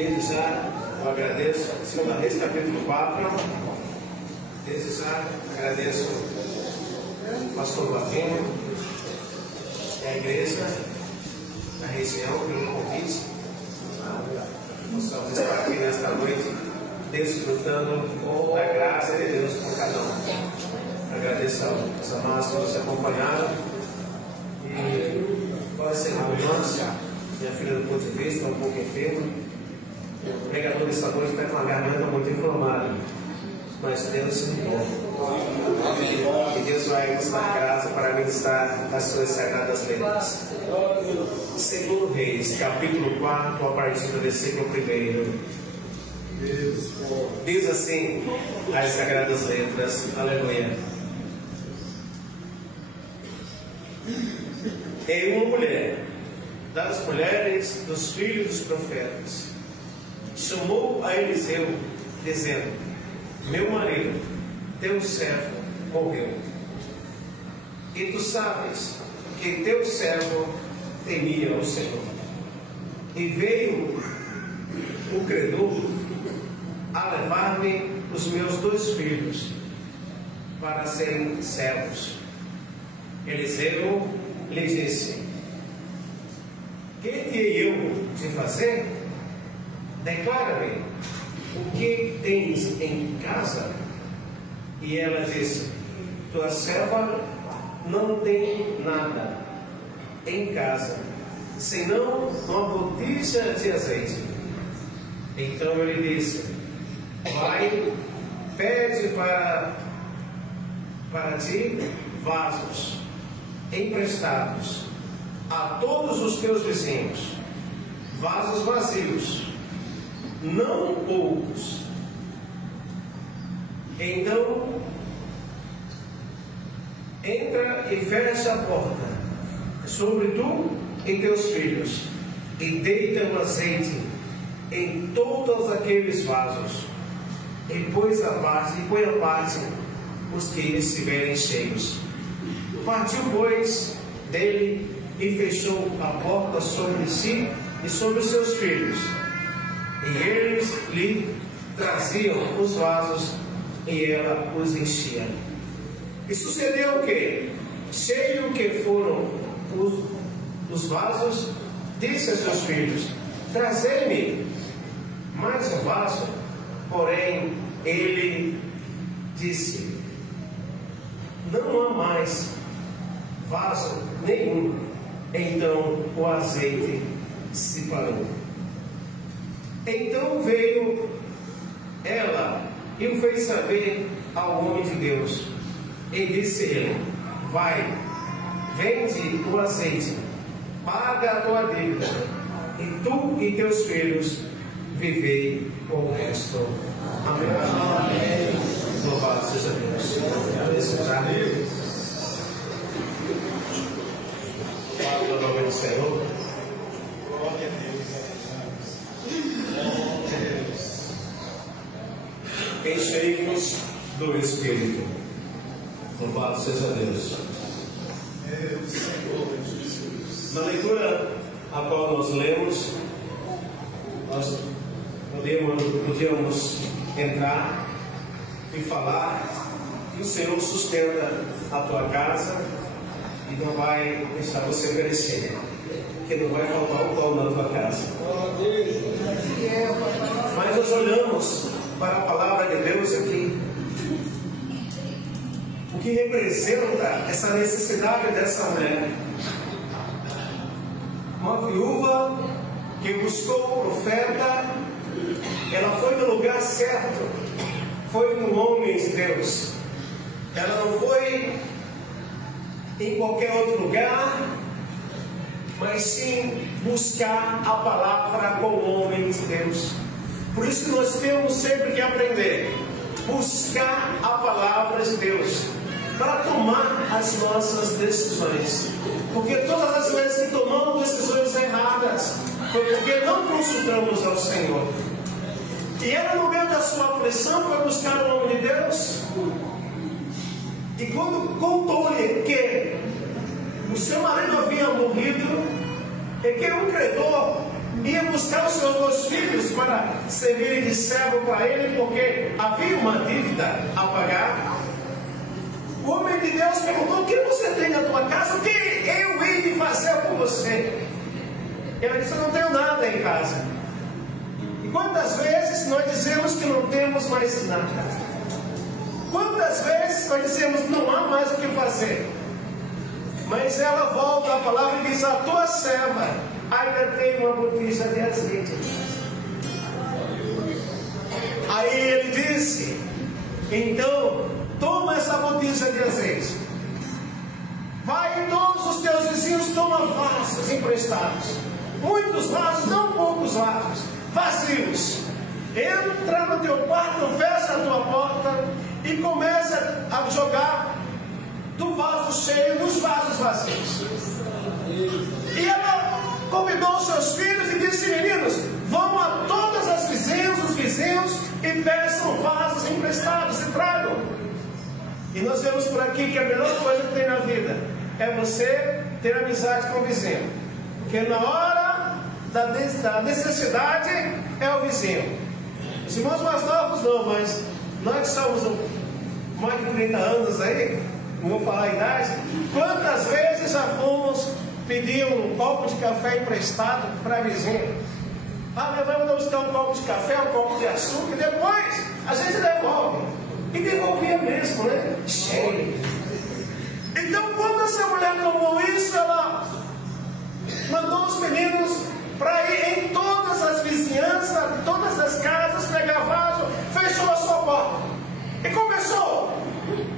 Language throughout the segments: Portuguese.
Desde já eu agradeço, 2 Reis capítulo 4. Desde já agradeço o pastor Lavinho e a igreja da região pelo convite. Possamos estar aqui nesta noite desfrutando da graça de Deus por cada um. Agradeço aos irmãos que nos acompanharam. E pode ser irmãos, minha filha do ponto de vista, um pouco enferma. O pregador desta noite está com a garganta muito inflamada, mas Deus se livrou. E Deus vai nos dar graça para ministrar as suas sagradas letras. 2 Reis, capítulo 4, a partir do versículo 1. Diz assim as sagradas letras. Aleluia. E uma mulher das mulheres dos filhos dos profetas chamou a Eliseu, dizendo: meu marido, teu servo, morreu. E tu sabes que teu servo temia o Senhor. E veio o credor a levar-me os meus 2 filhos para serem servos. Eliseu lhe disse: que te eu de fazer? Declara-me o que tens em casa. E ela disse: tua serva não tem nada em casa, senão uma botija de azeite. Então ele disse: vai, pede para ti vasos emprestados a todos os teus vizinhos, vasos vazios, não poucos. Então entra e fecha a porta sobre tu e teus filhos, e deita o azeite em todos aqueles vasos, e põe a parte os que estiverem cheios. Partiu, pois, dele e fechou a porta sobre si e sobre os seus filhos. E eles lhe traziam os vasos e ela os enchia. E sucedeu que, cheio que foram os vasos, disse a seus filhos: trazei-me mais um vaso. Porém ele disse: não há mais vaso nenhum. Então o azeite se parou. Então veio ela e o fez saber ao homem de Deus. E disse ele: vai, vende o azeite, paga a tua dívida, e tu e teus filhos vivei com o resto. Amém. Amém. Louvado seja Deus. Glória ao nome do Senhor. Glória a Deus. Enchei-vos do Espírito. Louvado seja Deus. Na leitura a qual nós lemos, nós podíamos entrar e falar que o Senhor sustenta a tua casa e não vai deixar você perecer, que não vai faltar o pão na tua casa. Mas nós olhamos para a palavra de Deus aqui, o que representa essa necessidade dessa mulher. Uma viúva que buscou o profeta, ela foi no lugar certo, foi com homens de Deus. Ela não foi em qualquer outro lugar, mas sim buscar a palavra com o homem de Deus. Por isso que nós temos sempre que aprender, buscar a palavra de Deus para tomar as nossas decisões. Porque todas as vezes que tomamos decisões erradas foi porque não consultamos ao Senhor. E ela, no meio da sua aflição, foi buscar o nome de Deus. E quando contou-lhe que o seu marido havia morrido e que um credor ia buscar os seus 2 filhos para servirem de servo para ele, porque havia uma dívida a pagar. O homem de Deus perguntou: o que você tem na tua casa? O que eu hei de fazer por você? Ele disse: eu não tenho nada em casa. E quantas vezes nós dizemos que não temos mais nada? Quantas vezes nós dizemos não há mais o que fazer? Mas ela volta à palavra e diz: a tua serva ainda tem uma botija de azeite. Aí ele disse: então toma essa botija de azeite, vai em todos os teus vizinhos, toma vasos emprestados, muitos vasos, não poucos vasos, vazios. Entra no teu quarto, fecha a tua porta e começa a jogar do vaso cheio nos vasos vazios. E ela convidou os seus filhos e disse: meninos, vão a todas as vizinhas, os vizinhos, e peçam vasos emprestados e tragam. E nós vemos por aqui que a melhor coisa que tem na vida é você ter amizade com o vizinho, porque na hora da necessidade é o vizinho. Os irmãos mais novos não, mas nós que somos mais de 30 anos aí, não vou falar a idade, quantas vezes já fomos pedir um copo de café emprestado para a vizinha? Ah, minha mãe mandou buscar um copo de café, um copo de açúcar, e depois a gente devolve. E devolvia mesmo, né? Cheio. Então, quando essa mulher tomou isso, ela mandou os meninos para ir em todas as vizinhanças, todas as casas, pegar vaso, fechou a sua porta e começou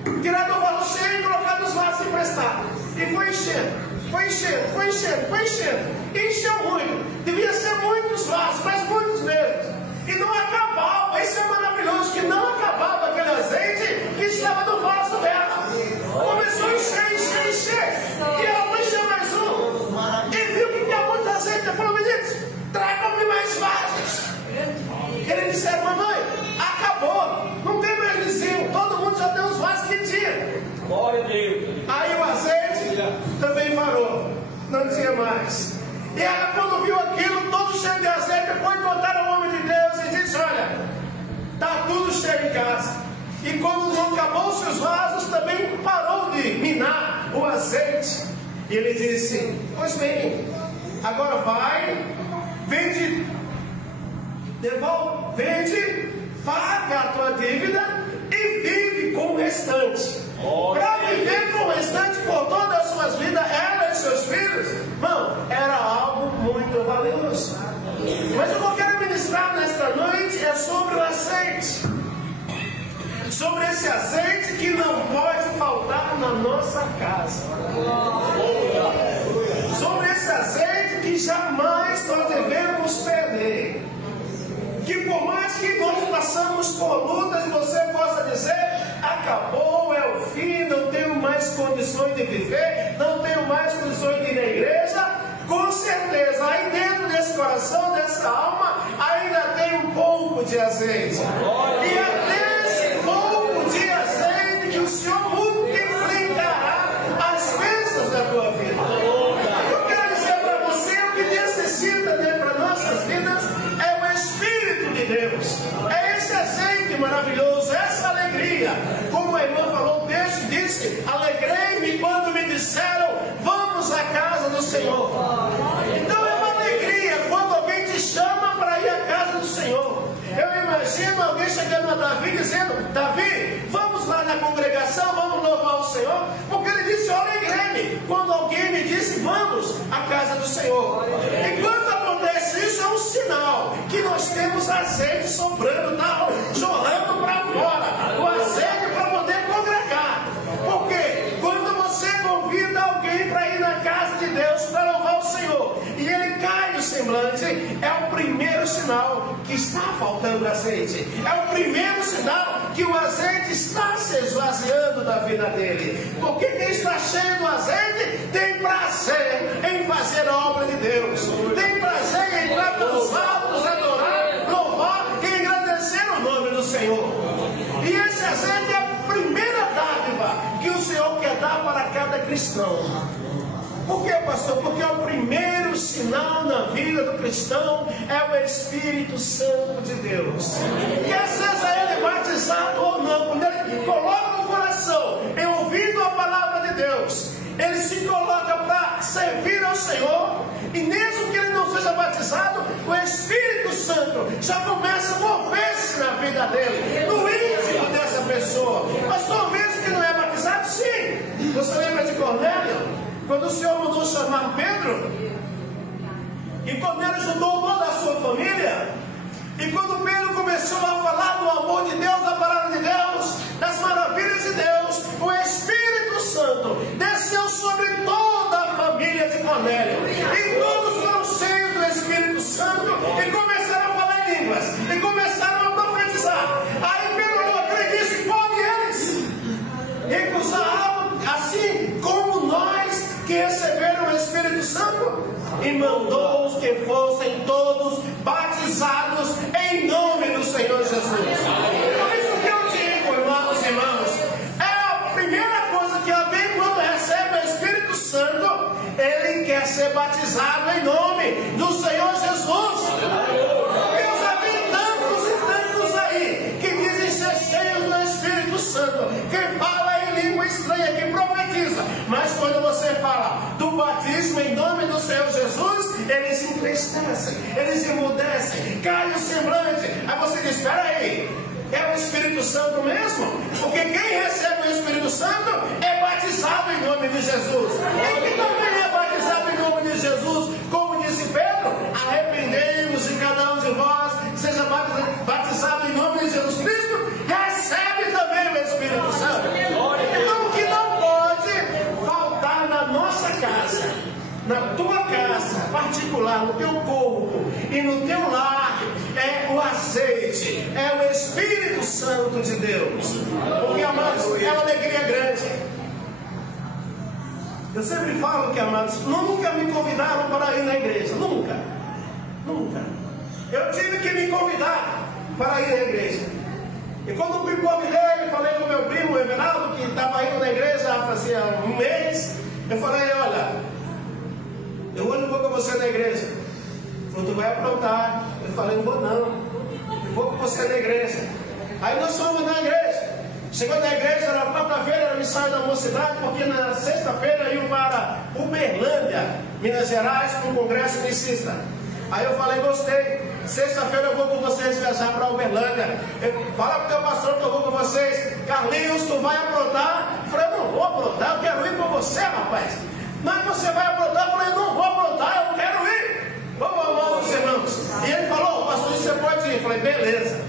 a tirar do vaso cheio e colocar nos vasos emprestados. E foi enchendo, foi enchendo, foi enchendo, foi enchendo. E encheu muito. Devia ser muitos vasos, mas muitos mesmo. E não acabava. Isso é maravilhoso, que não acabava aquele azeite que estava no vaso dela. Começou a encher, encher, encher. E ela foi encher mais um. E viu que tinha muito azeite. Ela falou: meninos, tragam-me mais vasos. Eles disseram: mamãe, acabou. Não tem mais vizinho. Todo mundo já tem os vasos que tinha. Glória a Deus. Aí o azeite também parou. Não tinha mais. E ela, quando viu aquilo, todo cheio de azeite, foi contar ao homem de Deus e disse: olha, está tudo cheio em casa. E quando não acabou-se os vasos, também parou de minar o azeite. E ele disse: pois bem, agora vai, vende, devolve, vende, paga a tua dívida e vive com o restante. Para viver com o restante por todas as suas vidas, ela e seus filhos, irmão, era algo muito valioso. Mas o que eu quero ministrar nesta noite é sobre o azeite. Sobre esse azeite que não pode faltar na nossa casa. Sobre esse azeite que jamais nós devemos perder. Que por mais que nós passamos por lutas, você possa dizer: acabou, é o fim, não tenho mais condições de viver, não tenho mais condições de ir na igreja. Com certeza, aí dentro desse coração, dessa alma, ainda tem um pouco de azeite. E até esse pouco de azeite que o Senhor multiplicará as bênçãos da tua vida. Eu quero dizer para você: o que necessita para nossas vidas é o Espírito de Deus. É esse azeite maravilhoso, essa alegria. Como a irmã falou, o texto disse: alegrei-me quando me disseram: vamos à casa do Senhor. Então é uma alegria quando alguém te chama para ir à casa do Senhor. Eu imagino alguém chegando a Davi dizendo: Davi, vamos lá na congregação, vamos louvar o Senhor. Porque ele disse: eu alegrei-me quando alguém me disse: vamos à casa do Senhor. E quando acontece isso, é um sinal que nós temos azeite sobrando, tá jorrando para fora, o azeite para poder congregar. Porque quando você convida alguém para ir na casa de Deus para louvar o Senhor e ele cai no semblante, é o primeiro sinal que está faltando azeite. É o primeiro sinal que o azeite está se esvaziando da vida dele. Porque quem está cheio do azeite tem prazer em fazer a obra de Deus, tem prazer em entrar nos altos, adorar, louvar e engrandecer o nome do Senhor. E esse azeite é a primeira dádiva que o Senhor quer dar para cada cristão. Por que, pastor? Porque o primeiro sinal na vida do cristão é o Espírito Santo de Deus. Quer seja ele batizado ou não, quando ele coloca no coração, em ouvindo a palavra de Deus, ele se coloca para servir ao Senhor, e mesmo que ele não seja batizado, o Espírito Santo já começa a mover-se na vida dele, no íntimo dessa pessoa. Pastor, mesmo que não é batizado, sim. Você lembra de Cornélio? Quando o Senhor mandou chamar Pedro, e Cornélio juntou toda a sua família, e quando Pedro começou a falar do amor de Deus, da palavra de Deus, das maravilhas de Deus, o Espírito Santo desceu sobre toda a família de Cornélio, e todos foram cheios do Espírito Santo, e começaram a falar em línguas, e começaram a profetizar. Aí Pedro não acredita, pode eles recusar, assim como nós que receberam o Espírito Santo, e mandou-os que fossem todos batizados em nome do Senhor Jesus. Por isso que eu digo, irmãos e irmãos, é a primeira coisa que alguém, quando recebe o Espírito Santo, ele quer ser batizado em nome do Senhor Jesus. Eu já vi tantos e tantos aí que dizem ser cheios do Espírito Santo, que fala em língua estranha, que profetiza, mas quando você fala do batismo em nome do Senhor Jesus, eles se entristecem, eles se emudecem, cai o semblante. Aí você diz: espera aí, é o Espírito Santo mesmo? Porque quem recebe o Espírito Santo é batizado em nome de Jesus. E quem também é batizado em nome de Jesus, como disse Pedro, arrependei-vos e cada um de vós seja batizado em nome de Jesus Cristo, recebe também o Espírito Santo. Então, o que não pode faltar na nossa casa, na tua casa particular, no teu corpo e no teu lar, é o azeite, é o Espírito Santo de Deus. Porque, amados, é uma alegria grande. Eu sempre falo que, amados, nunca me convidaram para ir na igreja, nunca. Eu tive que me convidar para ir na igreja. E quando me convidei, falei com meu primo Everaldo, que estava indo na igreja fazia um mês, eu falei: olha, eu vou com você na igreja. Ele falou: tu vai aprontar. Eu falei: não vou não, eu vou com você na igreja. Aí nós fomos na igreja. Chegou na igreja, na quarta-feira era o ensaio da mocidade, porque na sexta-feira iam para Uberlândia, Minas Gerais, para um congresso unicista. Aí eu falei: gostei, sexta-feira eu vou com vocês viajar para Uberlândia. Fala para o teu pastor que eu vou com vocês. Carlinhos, tu vai aprontar? Eu falei: não vou aprontar, eu quero ir com você, rapaz. Mas você vai aprontar? Eu falei: não vou aprontar, eu quero ir. Vamos, irmãos. E ele falou: pastor, você pode ir? Eu falei: beleza.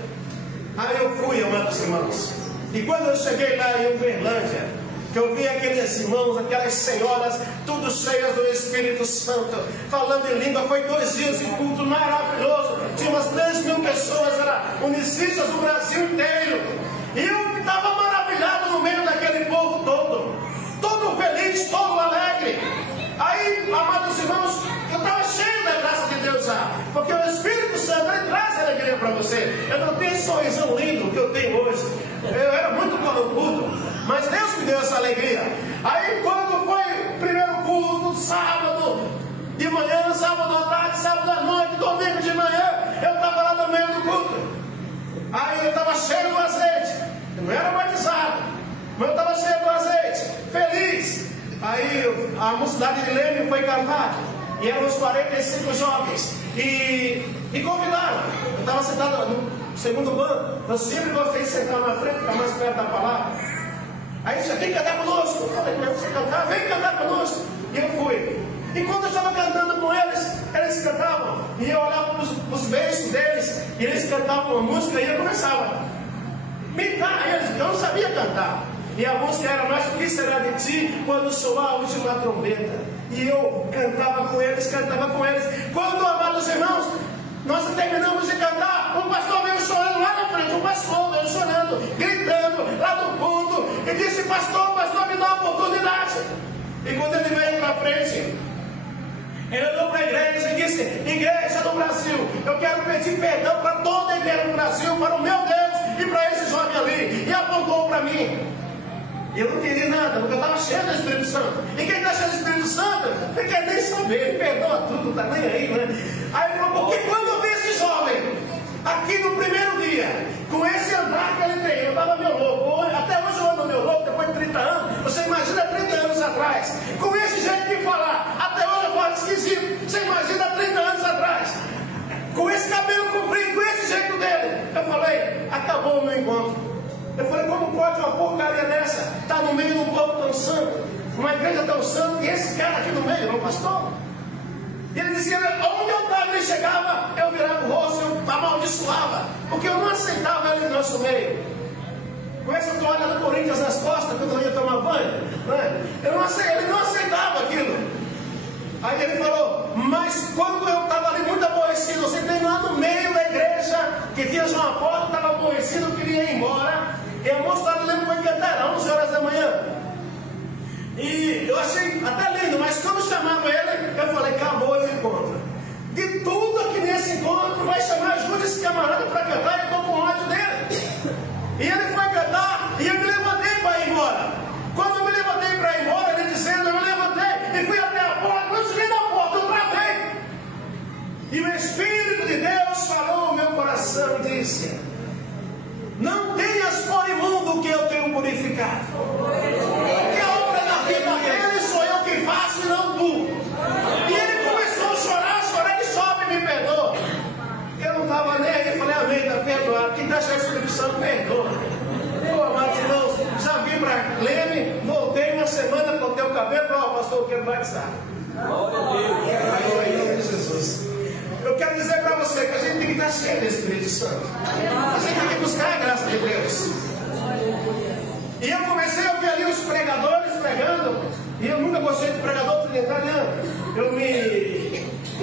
Aí eu fui, amados irmãos. E quando eu cheguei lá em Uberlândia, que eu vi aqueles irmãos, aquelas senhoras, tudo cheias do Espírito Santo, falando em língua, foi 2 dias de culto maravilhoso. Tinha umas 3.000 pessoas, eram unicistas do Brasil inteiro. E eu estava maravilhado no meio daquele povo todo feliz, todo alegre. Aí, amados irmãos, eu estava cheio da graça de Deus já, porque o Espírito Santo, ele traz alegria para você. Eu não tenho esse sorrisão lindo que eu tenho hoje. Eu era muito carrancudo, mas Deus me deu essa alegria. Aí quando foi o primeiro culto, sábado de manhã, sábado à tarde, sábado à noite, domingo de manhã, eu estava lá no meio do culto. Aí eu estava cheio do azeite. Eu não era batizado, mas eu estava cheio do azeite, feliz. Aí a mocidade de Leme foi cantar, e eram uns 45 jovens, e convidaram. Eu estava sentado no segundo banco. Eu sempre gostei de sentar na frente, ficar mais perto da palavra. Aí você vem cantar conosco. Eu falei: você cantar? Vem cantar conosco. E eu fui. E quando eu estava cantando com eles cantavam. E eu olhava para os beijos deles, e eles cantavam uma música, e eu começava a imitar eles, porque eu não sabia cantar. E a música era: mais o que será de ti quando soar a última trombeta? E eu cantava com eles. Quando, amados irmãos, nós terminamos de cantar, um pastor veio chorando lá na frente, gritando lá do fundo, e disse: pastor, me dá uma oportunidade. E quando ele veio para frente, ele olhou para a igreja e disse: igreja do Brasil, eu quero pedir perdão para toda a igreja do Brasil, para o meu Deus e para esse jovem ali. E apontou para mim. E eu não entendi nada, porque eu estava cheio do Espírito Santo. E quem está cheio do Espírito Santo, não quer nem saber, ele perdoa tudo, não está nem aí, né? Aí ele falou, porque quando eu vi esse jovem, aqui no primeiro dia, com esse andar que ele tem, eu estava meio louco. Até hoje eu ando meio louco, depois de 30 anos. Você imagina 30 anos atrás, com esse jeito de falar. Até hoje eu falo esquisito. Você imagina 30 anos atrás, com esse cabelo comprido, com esse jeito dele. Eu falei, acabou o meu encontro. Eu falei, como pode uma porcaria dessa estar no meio de um povo tão santo, uma igreja tão santa, e esse cara aqui no meio, não pastor? E ele dizia, onde eu estava, ele chegava, eu virava o rosto, eu amaldiçoava, porque eu não aceitava ele no nosso meio. Com essa toalha do Corinthians nas costas, quando eu ia tomar banho, né? Ele não aceitava aquilo. Aí ele falou, mas quando eu estava ali muito aborrecido, você tem lá no meio da igreja, que tinha só uma porta, estava aborrecido, eu queria ir embora. E a moça estava lendo foi cantar, 11 horas da manhã. E eu achei até lindo, mas quando chamaram ele, eu falei, acabou esse encontro. De tudo aqui nesse encontro, vai chamar, ajuda esse camarada para cantar, eu estou com ódio dele. E ele foi cantar, e eu me levantei para ir embora. Quando eu me levantei para ir embora, ele dizendo, eu me levantei e fui até a porta, quando cheguei na porta, eu travei. E o Espírito de Deus falou no meu coração e disse, não tenhas por imundo o que eu tenho purificado. Porque a obra da vida dele sou eu que faço e não tu. E ele começou a chorar, e sobe e me perdoa. Eu não estava nem aí, falei, amém, está perdoado. Quem está cheio de Espírito Santo, perdoa. Pô, amados irmãos, já vim para Leme, voltei uma semana, cortei o cabelo, falei, ó, pastor, eu quero batizar. Glória a Deus. Jesus. Eu quero dizer para você que a gente tem que estar cheio do Espírito Santo. A gente tem que buscar a graça de Deus. E eu comecei a ouvir ali os pregadores pregando. E eu nunca gostei de pregador trinitariano. Eu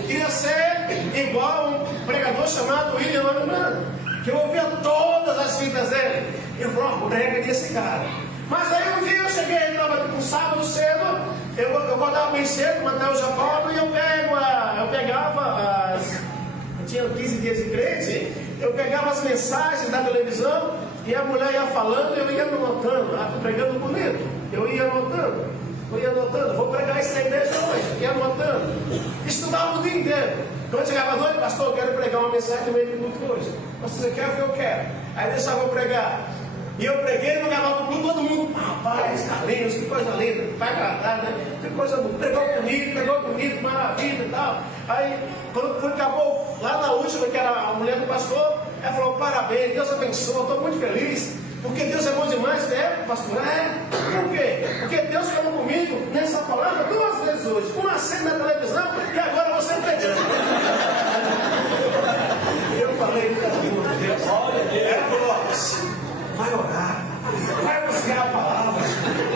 queria ser igual um pregador chamado William Anuman, que eu ouvia todas as fitas dele. E eu falei, prega desse cara. Mas aí um dia eu cheguei, estava um sábado cedo, eu acordava bem cedo, Mateus Jacob, e eu pegava eu tinha 15 dias de crente, eu pegava as mensagens da televisão, e a mulher ia falando, eu ia anotando, estou pregando bonito, eu ia anotando, vou pregar isso na igreja hoje, ia anotando, estudava o dia inteiro. Quando chegava à noite, pastor, eu quero pregar uma mensagem no meio de culto hoje. Pastor, você quer o que eu quero? Aí deixava eu pregar. E eu preguei no canal do todo mundo, rapaz, Carlinhos, que coisa linda, vai agradar, né? Que coisa boa, pregou bonito, maravilha e tal. Aí, quando acabou, lá na última, que era a mulher do pastor, ela falou, parabéns, Deus abençoe, estou muito feliz, porque Deus é bom demais, né, pastor? Por quê? Porque Deus falou comigo nessa palavra 2 vezes hoje, uma cena na televisão, e agora você pediu. Eu falei, Deus, olha, ela falou, vai orar, vai buscar a palavra,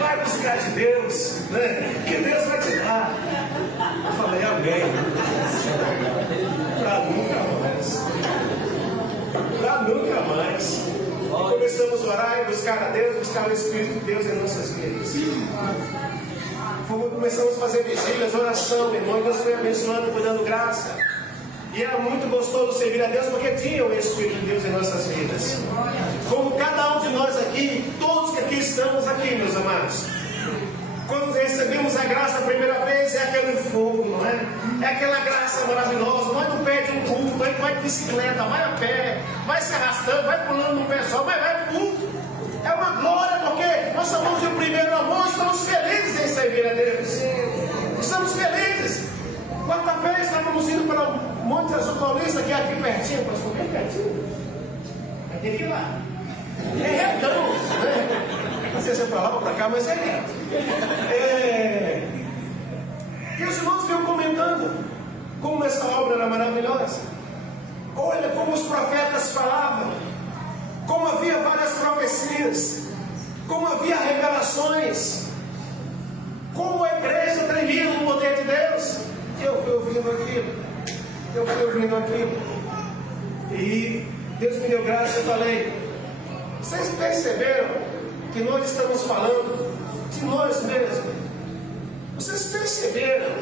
vai buscar de Deus, né? Que Deus vai te dar. Eu falei, amém. Para nunca mais. Para nunca mais. E começamos a orar e buscar a Deus, buscar o Espírito de Deus em nossas vidas. Começamos a fazer vigílias, oração, meu irmão, e Deus foi abençoando, foi dando graça. E era muito gostoso servir a Deus, porque tinha o Espírito de Deus em nossas vidas. Como cada um de nós aqui, todos que aqui estamos aqui, meus amados. Quando recebemos a graça a primeira vez, é aquele fogo, não é? É aquela graça maravilhosa. Nós não perde um culto, a gente vai de bicicleta, vai a pé, vai se arrastando, vai pulando no pé só, mas vai pro culto. É uma glória, porque nós somos o primeiro amor, estamos felizes em servir a Deus. Estamos felizes. Quarta-feira estávamos indo para o Monte Azul Paulista, que é aqui pertinho, pastor, bem pertinho. Vai ter que ir lá. É retão, né? Não sei se é para lá ou para cá, mas é reto. E os irmãos vinham comentando como essa obra era maravilhosa. Olha como os profetas falavam, como havia várias profecias, como havia revelações, como a igreja tremia no poder de Deus. Eu fui ouvindo aquilo, e Deus me deu graça. Eu falei, vocês perceberam que nós estamos falando de nós mesmos? Vocês perceberam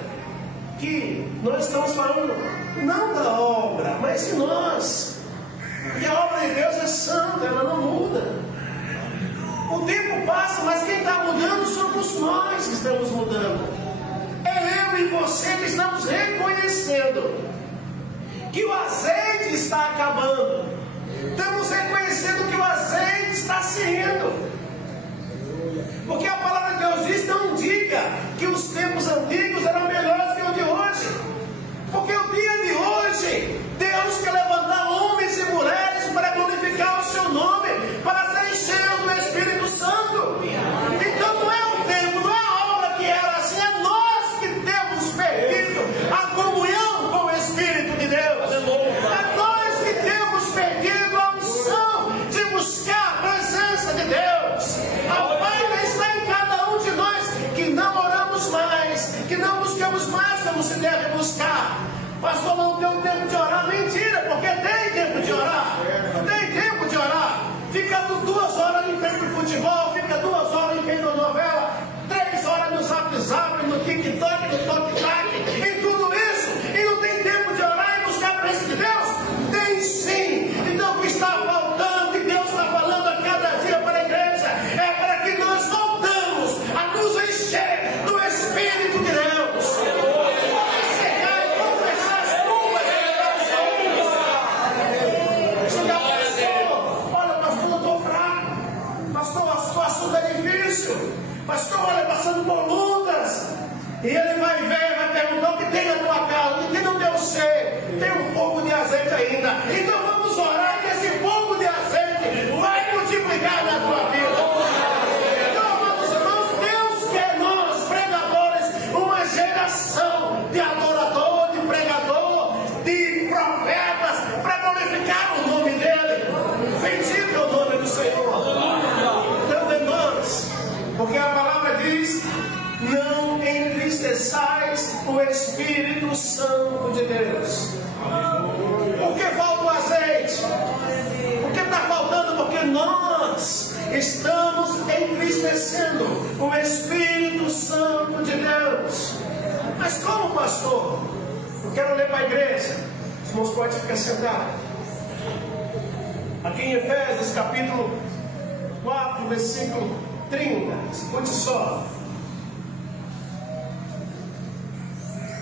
que nós estamos falando não da obra, mas de nós? E a obra de Deus é santa, ela não muda. O O tempo passa, mas quem está mudando somos nós que estamos mudando. É eu e você que estamos reconhecendo que o azeite está acabando. Estamos reconhecendo que o azeite está se indo. Porque a palavra de Deus diz: não diga que os tempos antigos eram melhores que o de hoje. Porque o dia de hoje, Deus quer levantar homens e mulheres para glorificar o seu nome, para ser cheios do Espírito Santo. Então não é o tempo, não é a obra que era assim, é nós que temos perdido a comunhão com o Espírito de Deus. É nós que temos perdido a unção de buscar a presença de Deus. A falha está em cada um de nós que não oramos mais, que não buscamos mais como se deve buscar. Pastor, não deu tempo de orar. Mentira, porque tem tempo de orar. Tem tempo de orar. Fica 2 horas em frente ao futebol, fica 2 horas em frente à novela, 3 horas no zap-zap, no TikTok, no toque-tac, em tudo isso, e não tem tempo de orar e buscar a presença de Deus? Tem sim. Então o que está faltando, e Deus está falando a cada dia para a igreja, é para que nós voltamos a nos encher do Espírito de Deus. Pastor, olha, passando por lutas. E ele vai ver, vai perguntar: o que tem na tua casa? O que tem no teu ser? Tem um pouco de azeite ainda. Então vamos orar que esse pouco de azeite vai multiplicar na tua vida. Então, amados irmãos, Deus quer nós, pregadores, uma geração de adorador, de pregador, de profetas, para glorificar o nome dele. Bendito é o nome do Senhor. Então, irmãos, porque a palavra diz: não entristeçais o Espírito Santo de Deus. Por que falta o azeite? Por que está faltando? Porque nós estamos entristecendo o Espírito Santo de Deus. Mas como, pastor? Eu quero ler para a igreja. Os irmãos podem ficar sentados. Aqui em Efésios capítulo 4, versículo 30, escute só.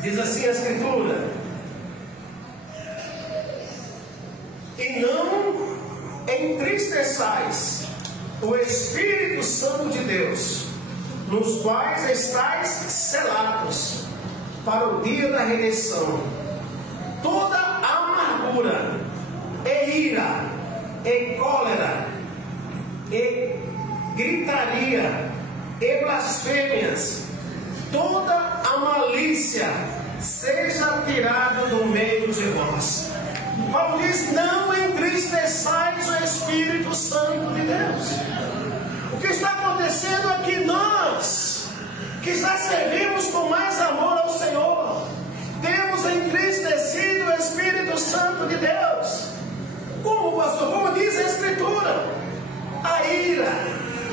Diz assim a Escritura: e não entristeçais o Espírito Santo de Deus, nos quais estáis selados para o dia da redenção. Toda amargura, e ira, e cólera, e gritaria, e blasfêmias, toda a malícia seja tirada do meio de vós. Paulo diz: não entristeçais o Espírito Santo de Deus. O que está acontecendo é que nós, que já servimos com mais amor ao Senhor, temos entristecido o Espírito Santo de Deus. Como, pastor? Como diz a Escritura, a ira,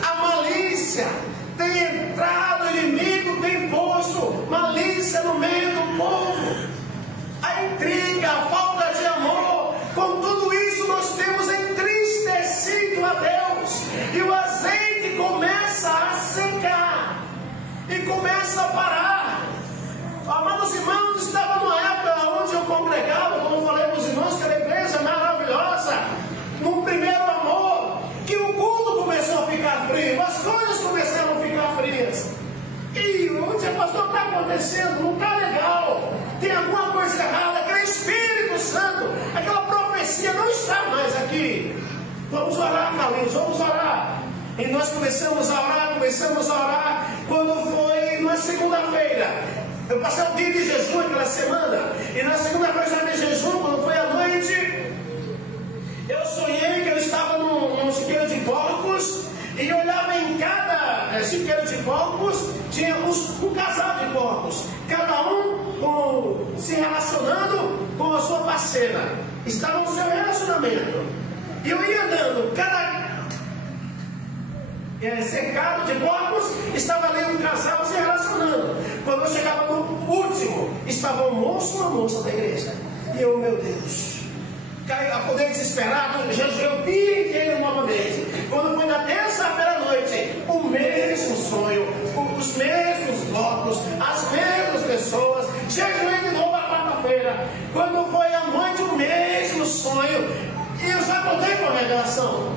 a malícia tem entrado, o inimigo tem posto malícia no meio do povo. A intriga, a falta de amor, com tudo isso nós temos entristecido a Deus. E o azeite começa a secar e começa a parar. Amados irmãos, estava numa época onde eu congregava, como falei para os irmãos, que era a igreja maravilhosa, num primeiro amor, que o culto começou a ficar frio, as coisas começaram a ficar frias. E eu disse: pastor, o que está acontecendo? Não está legal, tem alguma coisa errada. Aquele Espírito Santo, aquela profecia não está mais aqui. Vamos orar, Carlinhos, vamos orar. E nós começamos a orar. Quando foi na segunda-feira, eu passei o dia de jejum aquela semana, e na segunda-feira já de jejum, quando foi à noite, eu sonhei que eu estava num chiqueiro de porcos, e eu olhava em cada chiqueiro de porcos, tinha um casal de porcos, cada um se relacionando com a sua parceira, estava no seu relacionamento. E eu ia andando, cada cercado de porcos, estava ali um casal se relacionando. Quando eu chegava no último, estava um moço e uma moça da igreja. E eu, meu Deus, a poder desesperado, jejuei o dia inteiro novamente. Quando foi na terça-feira à noite, concordei com a revelação.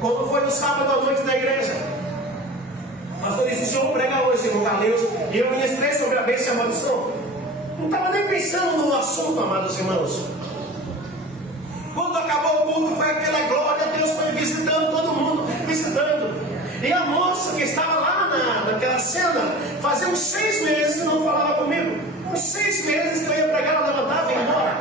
Como foi no sábado à noite da igreja. O pastor disse: Senhor, prega hoje, irmão Carlinhos. E eu ministrei sobre a bênção e a maldição. Não estava nem pensando no assunto, amados irmãos. Quando acabou o culto, foi aquela glória. Deus foi visitando todo mundo, visitando. E a moça que estava lá naquela cena, fazia uns 6 meses que não falava comigo. Uns 6 meses que eu ia pregar, ela levantava e ia embora.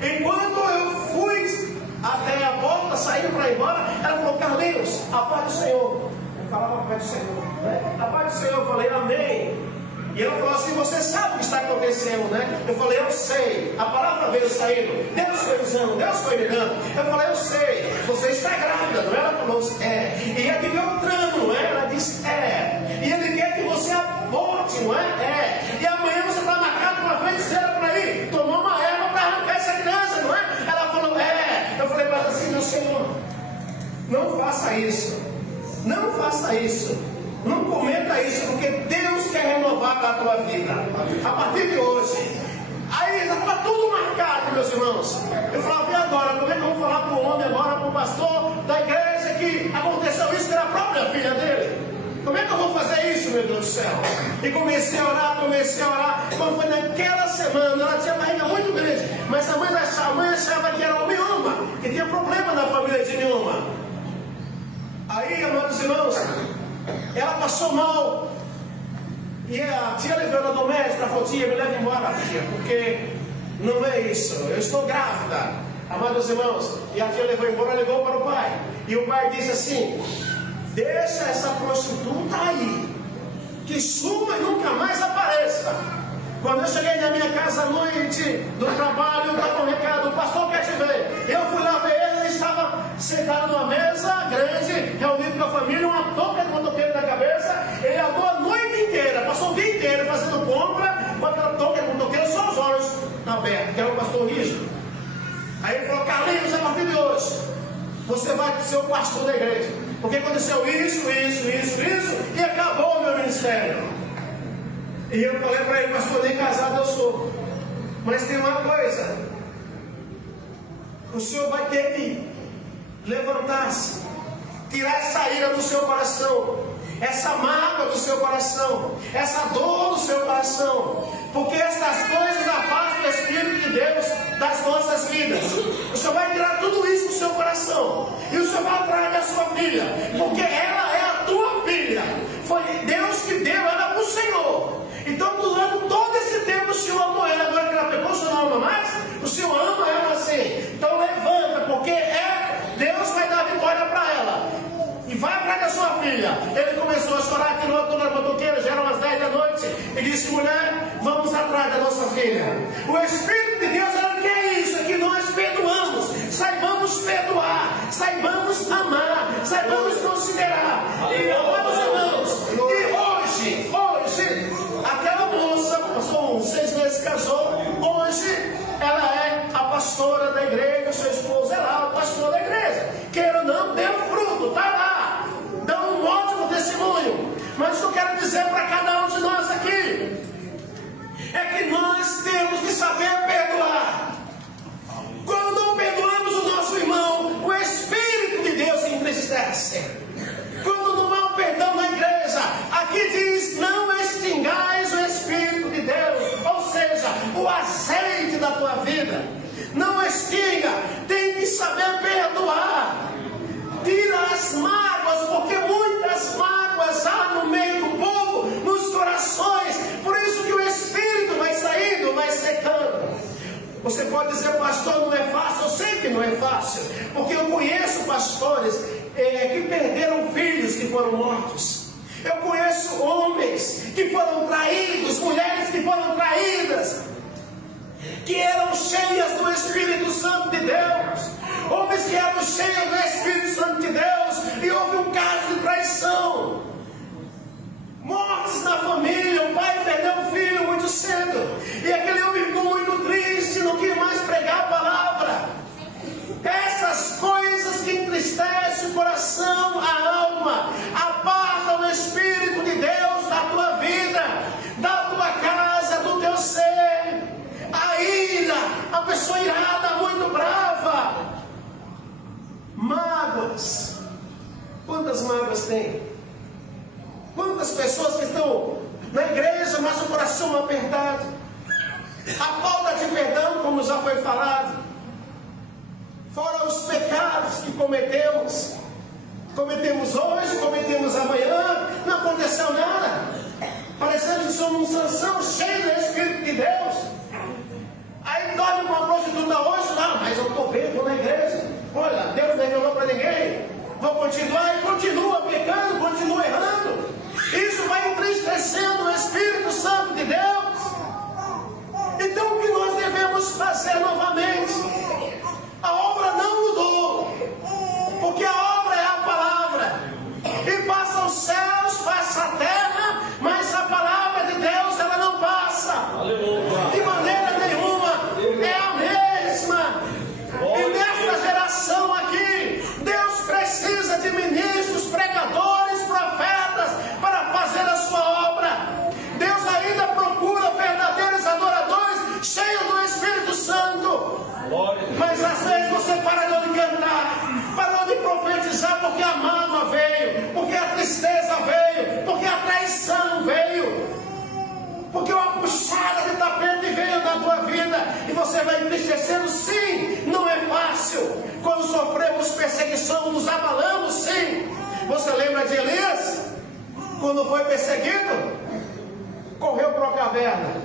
Enquanto eu fui até a porta, saindo para ir embora, ela falou: Carlinhos, a paz do Senhor. Eu falava: a paz do Senhor, né? A paz do Senhor. Eu falei: amém. E ela falou assim: você sabe o que está acontecendo, né? Eu falei: eu sei. A palavra veio saindo, Deus foi usando, Deus foi me dando. Eu falei: eu sei. Você está grávida, não é? Ela falou: é. E é de Beltrano, não é? Ela disse: é. E ele quer que você aborte, não é? É. E amanhã você está na casa com uma feiticeira para ir tomar uma erva para arrancar essa criança, não é? Ela falou: é. Eu falei para ela assim: meu Senhor, não faça isso. Não faça isso. Não cometa isso, porque Deus quer renovar a tua vida a partir de hoje. Aí já está tudo marcado, meus irmãos. Eu falava: e agora? Como é que eu vou falar para o homem agora, para o pastor da igreja, que aconteceu isso com a própria filha dele? Como é que eu vou fazer isso, meu Deus do céu? E comecei a orar. Quando foi naquela semana, ela tinha uma barriga muito grande, mas a mãe achava que era o mioma, que tinha problema na família de mioma. Aí, amados irmãos, ela passou mal. E a tia levou ela no médico. Ela falou: tia, me leva embora, tia, porque não é isso, eu estou grávida. Amados irmãos, e a tia levou embora, levou para o pai. E o pai disse assim: deixa essa prostituta aí, que suma e nunca mais apareça. Quando eu cheguei na minha casa à noite do trabalho, estava um recado: o pastor quer te ver. Eu fui lá ver ele, ele estava sentado numa mesa grande, reunido com a família, uma touca de motoqueiro na cabeça. Ele andou a noite inteira, passou o dia inteiro fazendo compra com aquela touca de motoqueiro, só os olhos abertos, que era o pastor rígido. Aí ele falou: Carlinhos, a partir de hoje você vai ser o pastor da igreja, porque aconteceu isso, e acabou o meu ministério. E eu falei para ele: pastor, nem casado eu sou, mas tem uma coisa, o senhor vai ter que levantar-se, tirar essa ira do seu coração, essa mágoa do seu coração, essa dor do seu coração, porque estas coisas afastam o Espírito de Deus das nossas vidas. O Senhor vai tirar tudo isso do seu coração, e o Senhor vai atrás da sua filha, porque ela é a tua filha. Foi Deus que deu ela para o Senhor. Então, durante todo esse tempo, o Senhor amou ela. Agora que ela pegou, o Senhor não ama mais? O Senhor ama ela assim. Então, levanta, porque Deus vai dar vitória para ela. E vai atrás da sua filha. Ele começou a chorar, tirou toda a motoqueira, já eram umas 10 da noite, e disse: mulher, vamos atrás da nossa filha. O Espírito de Deus, ela quer isso, que nós perdoamos, saibamos perdoar, saibamos amar, saibamos considerar. E, amados irmãos, e hoje, aquela moça passou uns 6 meses, casou. Hoje ela é a pastora da igreja, seu esposo é lá o pastor da igreja. Queira ou não, deu fruto, está lá, dá um ótimo testemunho. Mas eu quero dizer para cada um de nós aqui, é que nós temos que saber perdoar. Quando não perdoamos o nosso irmão, o Espírito de Deus se entristece. Quando não há o perdão na igreja, aqui diz: não extingais o Espírito de Deus, ou seja, o azeite da tua vida. Não extinga, tem que saber perdoar. Tira as mágoas, porque muitas mágoas há no meio do povo, nos corações. Por isso que o Espírito vai saindo, vai secando. Você pode dizer: pastor, não é fácil. Eu sei que não é fácil, porque eu conheço pastores que perderam filhos que foram mortos. Eu conheço homens que foram traídos, mulheres que foram traídas, que eram cheias do Espírito Santo de Deus, homens que eram cheios do Espírito Santo de Deus, e houve um caso de traição, mortes na família. O pai perdeu o filho muito cedo, e aquele homem ficou muito triste, não quis mais pregar a palavra. Essas coisas que entristecem o coração, a alma, apartam o Espírito de Deus da tua vida, da tua casa, do teu ser. A ira, a pessoa irada, muito brava, Quantas mágoas tem? Quantas pessoas que estão na igreja, mas o coração apertado? A falta de perdão, como já foi falado. Fora os pecados que cometemos. Cometemos hoje, cometemos amanhã, não aconteceu nada. Parecendo que somos um Sansão cheio do Espírito de Deus. Aí dorme com a prostituta hoje, não, mas eu estou bem, estou na igreja. Olha, Deus não revelou para ninguém. Vou continuar e continua pecando, continua errando. Isso vai entristecendo o Espírito Santo de Deus. Então o que nós devemos fazer novamente? A obra não mudou, porque a obra é a palavra. E passa os céus, passa a terra, mas a palavra de Deus ela não passa. De maneira nenhuma, é a mesma. E nesta geração aqui, Deus precisa de ministros, pregadores, profetas para fazer a sua obra. Deus ainda procura verdadeiros adoradores cheios do Espírito Santo. Mas às vezes você parou de cantar, parou de profetizar porque a mágoa veio, porque a tristeza veio, porque a traição veio, porque uma puxada de tapete veio na tua vida e você vai entristecendo. Sim, não é fácil. Quando sofremos perseguição, nos abalamos, sim. Você lembra de Elias? Quando foi perseguido, correu para a caverna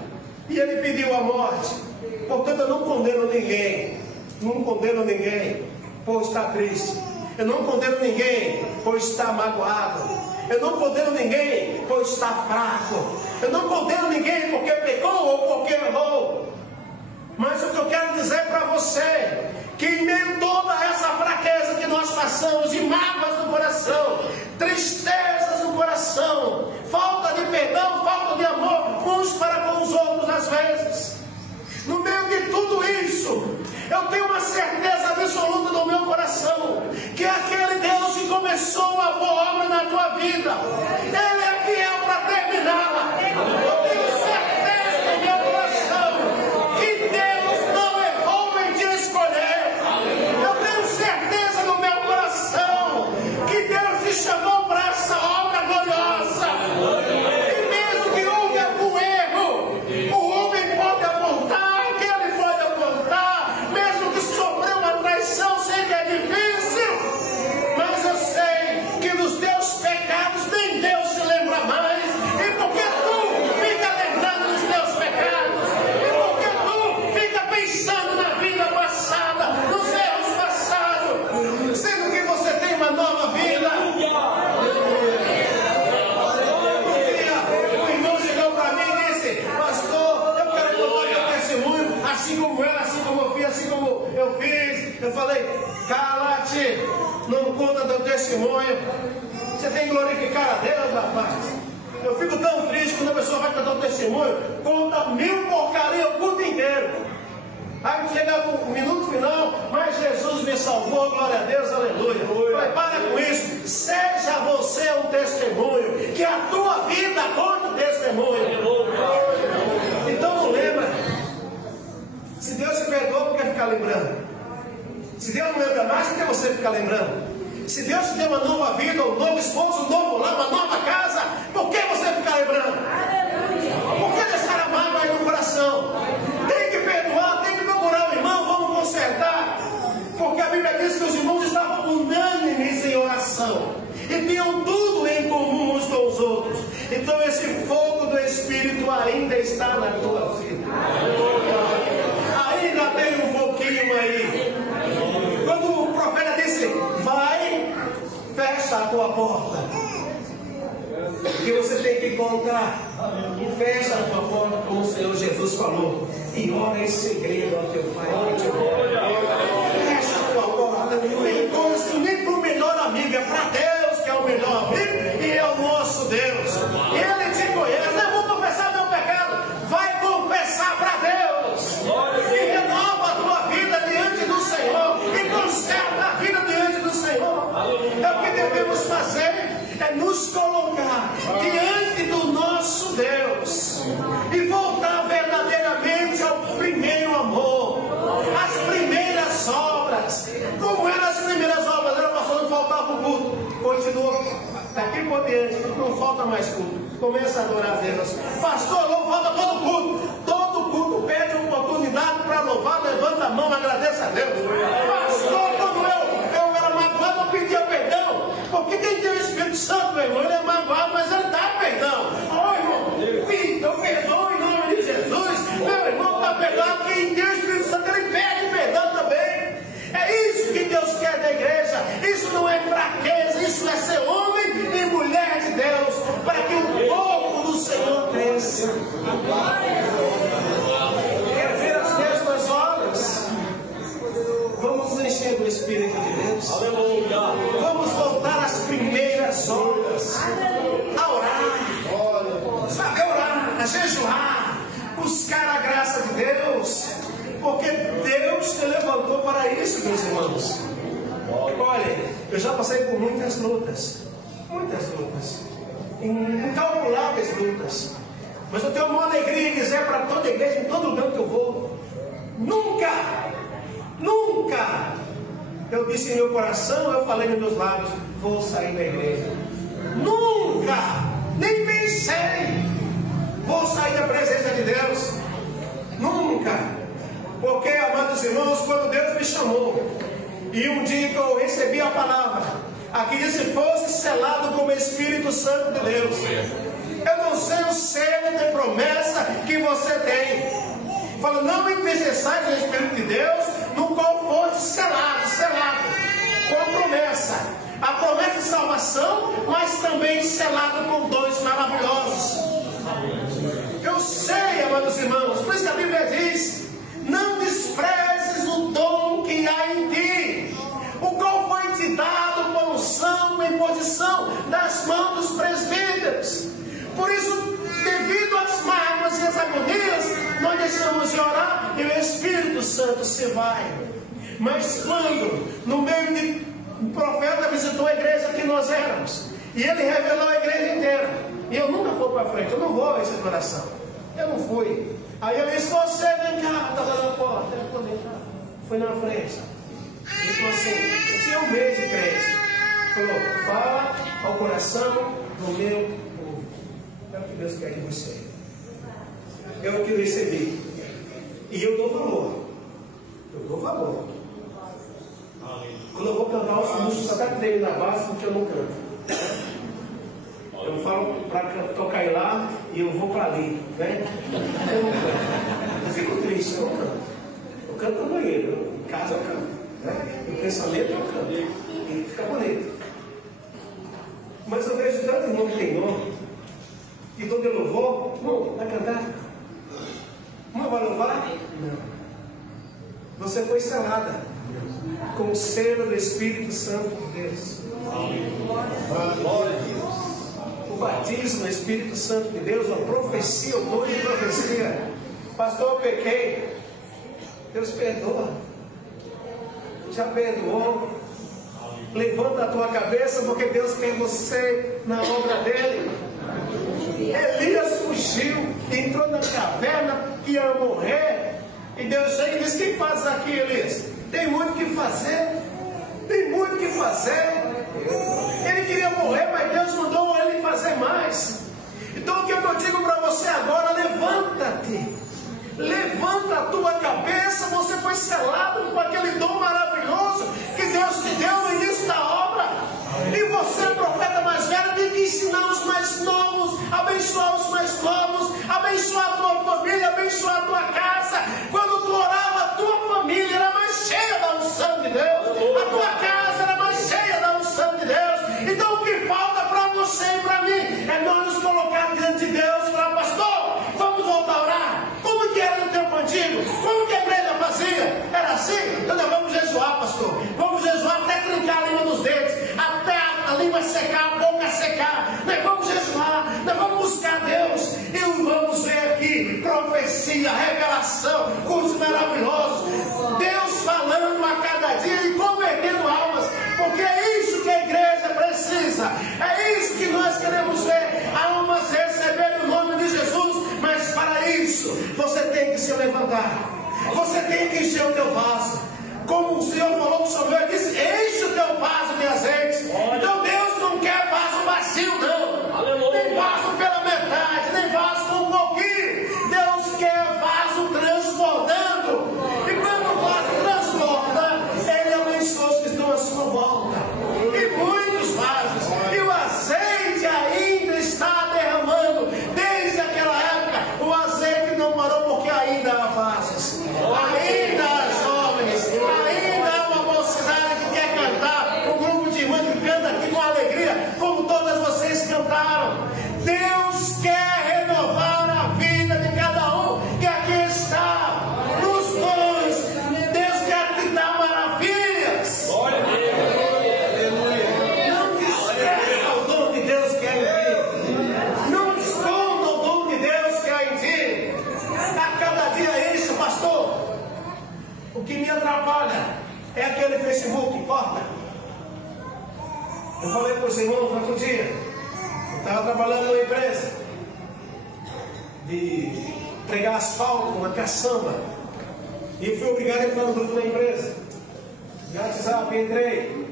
e ele pediu a morte. Portanto, eu não condeno ninguém. Não condeno ninguém por estar triste. Eu não condeno ninguém por estar magoado. Eu não condeno ninguém por estar fraco. Eu não condeno ninguém porque pecou ou porque errou. Mas o que eu quero dizer para você, que em meio a toda essa fraqueza que nós passamos, de mágoas no coração, tristezas no coração, falta de perdão, falta de amor uns para com os outros às vezes, no meio de tudo isso, eu tenho uma certeza absoluta no meu coração, que aquele Deus que começou a boa obra na tua vida, Ele é fiel para terminá-la. Eu tenho certeza no meu coração que Deus não errou em te escolher. Eu tenho certeza no meu coração que Deus te chamou para essa obra gloriosa. E mesmo que houve algum erro, o homem pode apontar, sei que é difícil, mas eu sei que dos teus pecados nem Deus se lembra mais. E porque tu fica lembrando dos teus pecados, e porque tu fica pensando na vida passada, nos erros passados, sendo que você tem uma nova vida. O irmão chegou para mim e disse: pastor, eu quero contar meu testemunho, assim como era, assim como eu fiz, assim como eu fiz. Eu falei: cala-te, não conta teu testemunho. Você tem que glorificar a Deus, rapaz. Eu fico tão triste quando a pessoa vai contar o testemunho, conta 1000 porcaria o culto inteiro. Aí chega o minuto final, mas Jesus me salvou, glória a Deus, aleluia. Falei: para com isso, seja você um testemunho, que a tua vida conta o testemunho. Então não lembra. Se Deus te perdoa, por que ficar lembrando? Se Deus não lembra mais, por que você fica lembrando? Se Deus te deu uma nova vida, um novo esposo, um novo lar, uma nova casa, por que você fica lembrando? Por que deixar a mágoa aí no coração? Tem que perdoar, tem que procurar o irmão, vamos consertar. Porque a Bíblia diz que os irmãos estavam unânimes em oração e tinham tudo em comum uns com os outros. Então esse fogo do Espírito ainda está na tua vida. Ainda tem um pouquinho aí. Quando o profeta disse: vai, fecha a tua porta, que você tem que encontrar, fecha a tua porta, como o Senhor Jesus falou, e ora em segredo ao teu Pai. Fecha a tua porta, nem consta, nem para o melhor amigo, é para Deus que é o melhor amigo, e é o nosso Deus. Ele te conhece. Não vou confessar meu pecado, vai confessar para Deus, e renova a tua vida diante do Senhor, e conserta a vida diante do Senhor. É o que devemos fazer, é nos colocar diante do nosso Deus e voltar verdadeiramente ao primeiro amor, às primeiras obras. Como eram as primeiras obras? Era passando, faltava o culto. Pois continua daqui por diante, não falta mais culto. Começa a adorar a Deus. Pastor, não falta todo culto. Todo culto pede oportunidade para louvar, levanta a mão, agradeça a Deus. Pastor, quando eu era magoado, eu pedia perdão. Porque quem tem o Espírito Santo, meu irmão, ele é magoado, mas ele dá perdão. Ô irmão, eu perdoo em nome de Jesus. Meu irmão está perdoado, quem tem o Espírito Santo, ele pede perdão também. É isso que Deus quer da igreja. Isso não é fraqueza, isso é ser homem e mulher de Deus, para que o povo do Senhor cresça. Quer ver as mesmas obras? Vamos nos encher do Espírito de Deus. Vamos voltar às primeiras obras. A orar, sabe, orar, a jejuar, buscar a graça de Deus. Porque Deus te levantou para isso, meus irmãos. Olha, eu já passei por muitas lutas. Incalculáveis lutas. Mas eu tenho uma alegria em dizer para toda a igreja, em todo lugar que eu vou: nunca eu disse em meu coração, eu falei nos meus lábios, vou sair da igreja. Nunca, nem pensei, vou sair da presença de Deus. Nunca. Porque, amados irmãos, quando Deus me chamou, e um dia que eu recebi a palavra, aqui disse: fosse selado com o Espírito Santo de Deus. Eu não sei o selo de promessa que você tem. Fala, não entristecais o Espírito de Deus, no qual fosse selado com a promessa. A promessa de salvação, mas também selado com dons maravilhosos. Eu sei, amados irmãos, por isso que a Bíblia diz: não desprezes o dom que há em ti, o qual foi te dado por unção e posição das mãos dos presbíteros. Por isso, devido às mágoas e às agonias, nós deixamos de orar e o Espírito Santo se vai. Mas quando, no meio de um profeta visitou a igreja que nós éramos, e ele revelou a igreja inteira, e eu nunca fui para frente, eu não vou a essa oração, eu não fui. Aí ele disse: você vem cá, estava na porta. Ele falou: vem cá. Foi na frente. Ele falou assim: eu tinha um mês de crente. Falou: fala ao coração do meu povo. É o que Deus quer de você. É o que eu recebi. E eu dou valor. Quando eu vou cantar os músicos, só está dele na base porque eu não canto. Eu falo para tocar lá e eu vou para ali, né? Eu não canto. Eu fico triste, eu não canto. Eu canto no banheiro, em casa eu canto, né? No pensamento eu canto. E fica bonito. Mas eu vejo tanto irmão que tem nome, e quando eu louvor, não, vai cantar? Não vai louvar? Não. Você foi selada com o selo do Espírito Santo de Deus. Glória a Deus. O batismo do Espírito Santo de Deus, a profecia, o dom de profecia. Pastor, eu pequei. Deus perdoa. Já perdoou. Levanta a tua cabeça, porque Deus quer você na obra dele. Elias fugiu, entrou na caverna, ia morrer. E Deus chega e diz: quem faz aqui, Elias? Tem muito o que fazer. Ele queria morrer, mas Deus mandou ele fazer mais. Então o que eu digo para você agora: levanta-te, levanta a tua cabeça. Você foi selado com aquele dom maravilhoso que Deus te deu no início da obra. E você, profeta mais velho, tem que ensinar os mais novos, abençoar os mais novos, abençoar a tua família, abençoar a tua casa. Quando tu orava, a tua família era mais cheia da unção de Deus, a tua casa era mais cheia da unção de Deus. Então o que falta para você e para mim é nós nos colocar diante de Deus para: pastor, vamos voltar a orar. Como que era no tempo antigo? Como que a igreja fazia? Era assim? Então nós vamos jejuar, pastor. Vamos jejuar até trincar a língua dos dedos, até a língua secar, a boca secar. Nós vamos jejuar, nós vamos buscar Deus e vamos ver aqui profecia, revelação, curso maravilhoso, Deus falando a cada dia e convertendo almas, porque é isso que a igreja precisa, é isso que nós queremos ver, almas receberem o nome de Jesus. Mas para isso você tem que se levantar, você tem que encher o teu vaso, como o Senhor falou com Samuel, disse: enche o teu vaso de azeite. Então Deus não para os irmãos no outro dia. Eu estava trabalhando numa empresa de pregar asfalto, uma caçamba. E eu fui obrigado a entrar no grupo da empresa. WhatsApp, entrei.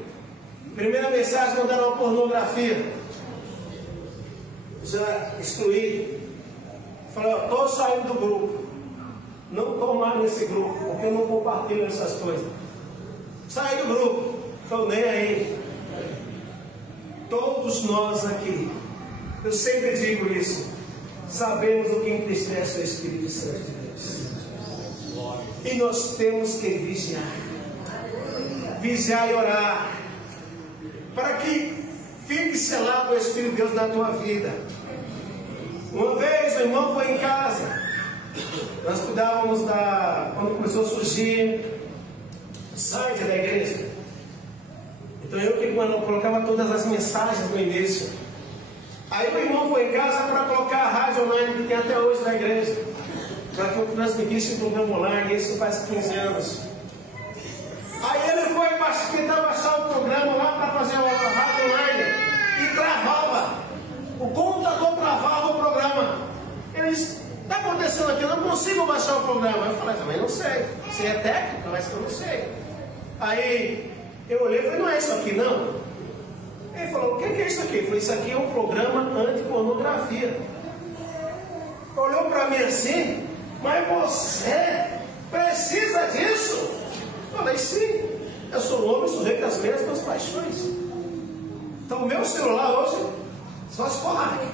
Primeira mensagem, mandaram uma pornografia. Já excluí. Falei, estou saindo do grupo. Não estou mais nesse grupo, porque eu não compartilho essas coisas. Saí do grupo. Estou nem aí. Todos nós aqui, eu sempre digo isso, sabemos o que entristece o Espírito Santo de Deus. E nós temos que vigiar. Vigiar e orar. Para que fique selado o Espírito de Deus na tua vida. Uma vez o irmão foi em casa. Nós cuidávamos quando começou a surgir o site da igreja. Então eu que colocava todas as mensagens no início. Aí o irmão foi em casa para colocar a rádio online que tem até hoje na igreja. Para que eu transmitisse o programa online, isso faz 15 anos. Aí ele foi tentar baixar o programa lá para fazer a rádio online e travava. O computador travava o programa. Ele disse, está acontecendo aqui, eu não consigo baixar o programa. Eu falei, também não sei. Você é técnico, mas eu não sei. Aí eu olhei e falei, não é isso aqui não? Ele falou, o que é isso aqui? Eu falei, isso aqui é um programa anti-pornografia. Olhou para mim assim, mas você precisa disso? Eu falei, sim, eu sou um homem sujeito das mesmas paixões. Então o meu celular hoje só se for hacker.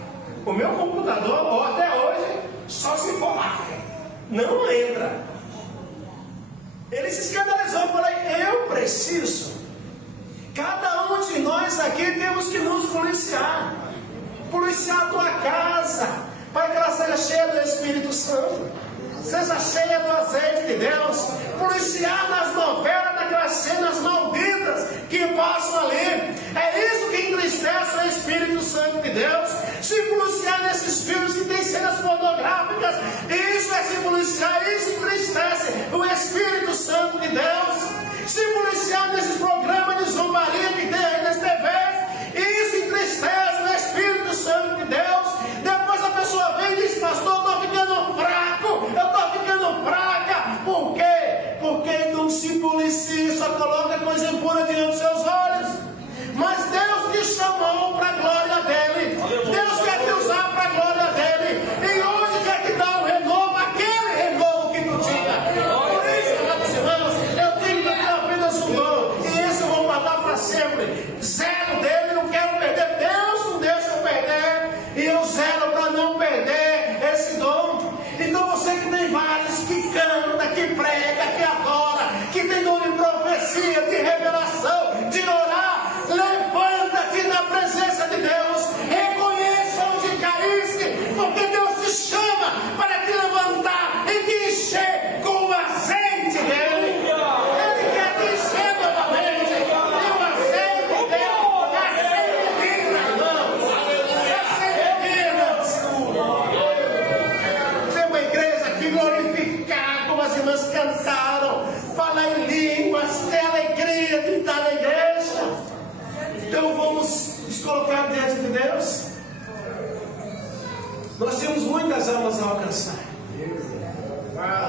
O meu computador, ou até hoje, só se for hacker. Não entra. Ele se escandalizou. Eu falei, eu preciso. Cada um de nós aqui temos que nos policiar. Policiar a tua casa, para que ela seja cheia do Espírito Santo. Seja cheia do azeite de Deus. Policiar nas novelas, naquelas cenas malditas que passam ali. É isso que entristece o Espírito Santo de Deus. Se policiar nesses filmes que tem cenas pornográficas, isso é se policiar, isso entristece o Espírito Santo de Deus. Se policiar nesses programas de zombaria que tem aí nas TVs, isso entristece o Espírito Santo de Deus. Depois a pessoa vem e diz, pastor, eu estou ficando fraco, eu estou ficando fraca. Por quê? Porque não se policia, só coloca coisa impura diante dos seus olhos. Mas Deus te chamou para a glória dele. Deus quer te usar para a glória dele. E onde quer te dar o renovo, aquele renovo que tu tinha. Por isso, meus irmãos, eu tenho que ter apenas um dom. E isso eu vou guardar para sempre. Zero dele, não quero perder. Deus não deixa eu perder. E eu zero para não perder esse dom. Então você que tem vários, que canta, que prega, que adora, que tem dom de profecia, de revelação, de orar, levanta-te na presença de Deus, reconheça onde caíste, porque Deus te chama para te levantar e te encher com o azeite dele. Ele quer te encher novamente, e o azeite dele, azeite divino, irmão, azeite divino. Tem uma igreja que glorificar, como as irmãs cantaram, falar em línguas, ter alegria de estar na igreja. Então vamos nos colocar diante de Deus. Nós temos muitas almas a alcançar.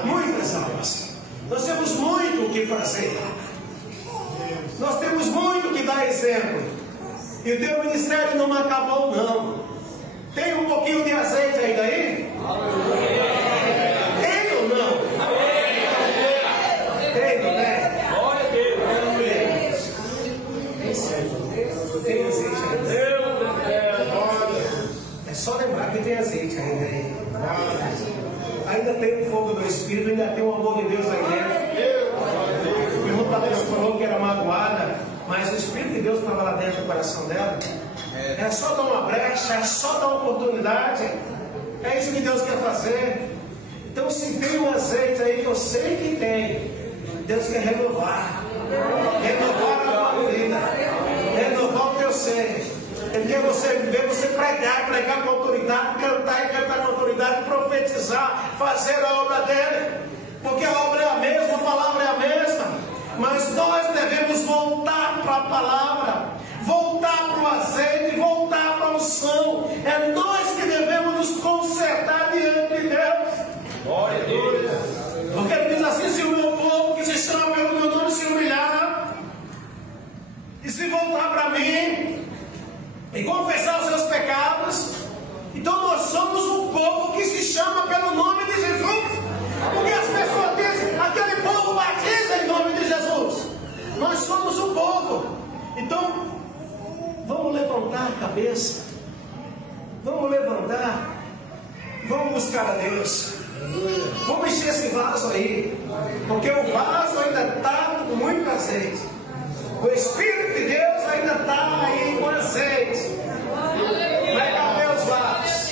Muitas almas. Nós temos muito o que fazer. Nós temos muito o que dar exemplo. E o teu ministério não acabou, não. Tem um pouquinho de azeite ainda aí? Tem ou não? Tem, não tem? Tem azeite ainda. É só lembrar que tem azeite ainda aí. Ainda tem o fogo do Espírito, ainda tem o amor de Deus aí dentro. O irmão Tadeu falou que era magoada, mas o Espírito de Deus estava lá dentro do coração dela. É só dar uma brecha, é só dar uma oportunidade. É isso que Deus quer fazer. Então, se tem um azeite aí que eu sei que tem, Deus quer renovar. Renovar a tua vida. Renovar o teu ser. Ele quer ver você pregar com autoridade, cantar com autoridade, profetizar, fazer a obra dele. Porque a obra é a mesma, a palavra é a mesma. Mas nós devemos voltar para a palavra, voltar para o azeite, voltar para a unção. É nós que devemos nos consertar diante de Deus. Glória a Deus. Porque ele diz assim: se o meu povo que se chama pelo meu nome se humilhar e se voltar para mim e confessar os seus pecados, então nós somos um povo que se chama pelo nome de Jesus. Porque as pessoas dizem: aquele povo batiza em nome de Jesus. Nós somos o povo. Então vamos levantar a cabeça, vamos levantar, vamos buscar a Deus. Vamos encher esse vaso aí, porque o vaso ainda está com muito azeite. O Espírito de Deus ainda está aí com azeite. Mas cadê os vasos?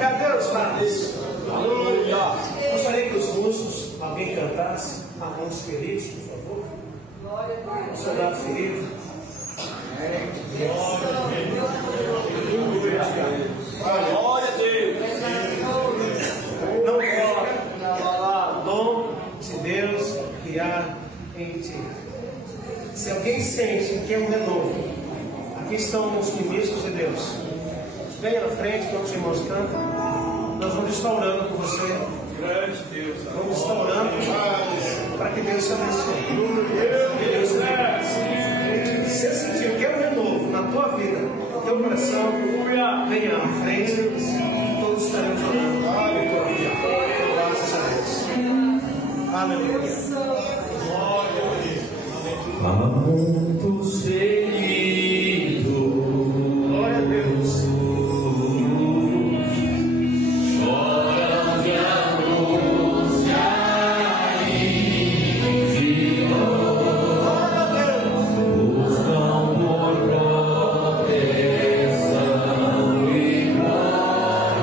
Cadê os vasos? Gostaria que os músicos, alguém cantasse alguns feridos, por favor. O soldado ferido. Glória a Deus. Não fora o dom de Deus que há em ti. Se alguém sente que é um renovo, aqui estão os ministros de Deus. Venha à frente, quando os irmãos cantam. Nós vamos estar orando por você. Vamos estar orando para que Deus te abençoe. Que Deus te abençoe. Se você sentir que é um renovo na tua vida, no teu coração, venha à frente. Todos estaremos orando por tua vida. Graças a Deus. Aleluia. Glória a Deus. Quantos feridos, Glória a Deus. choram de anunciar de Glória a Deus. buscam por proteção e glória.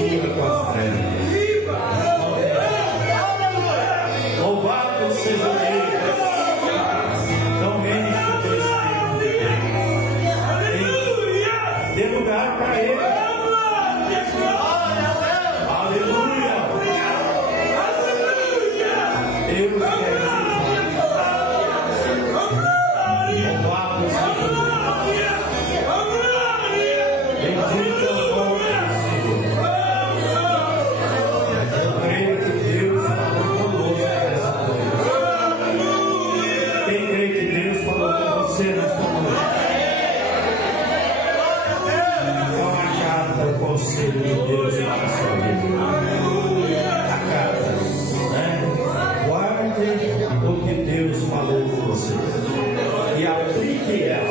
mistura com as trevas. Louvado seja Deus. Então vem do Espírito. Dê lugar para Ele. Aleluia. Deus quer louvado seja Deus. Bendito é o nome do Senhor. Eu creio que Deus falou conosco nessa noite. Quem crê que Deus falou com você nessa noite? Qual a carta do conselho de Deus para a sua vida? A carta, né? Guarde o que Deus falou com você e aplique ela.